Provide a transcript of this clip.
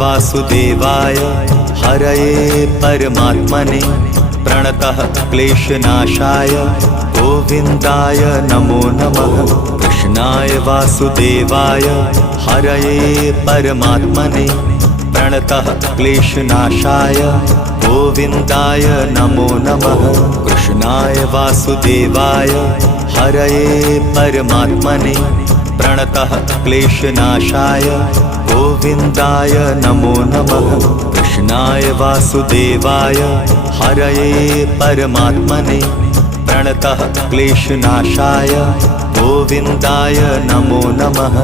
वासुदेवाय हरये परमात्मने प्रणतः क्लेशनाशाय गोविन्दाय नमो नमः। कृष्णाय वासुदेवाय हरये परमात्मने प्रणतः क्लेशनाशाय गोविन्दाय नमो नमः। कृष्णाय वासुदेवाय हरये परमात्मने प्रणतः क्लेशनाशाय गोविन्दाय नमो नमः। कृष्णाय वासुदेवाय हरये परमात्मने प्रणतः क्लेशनाशाय गोविन्दाय नमो नमः।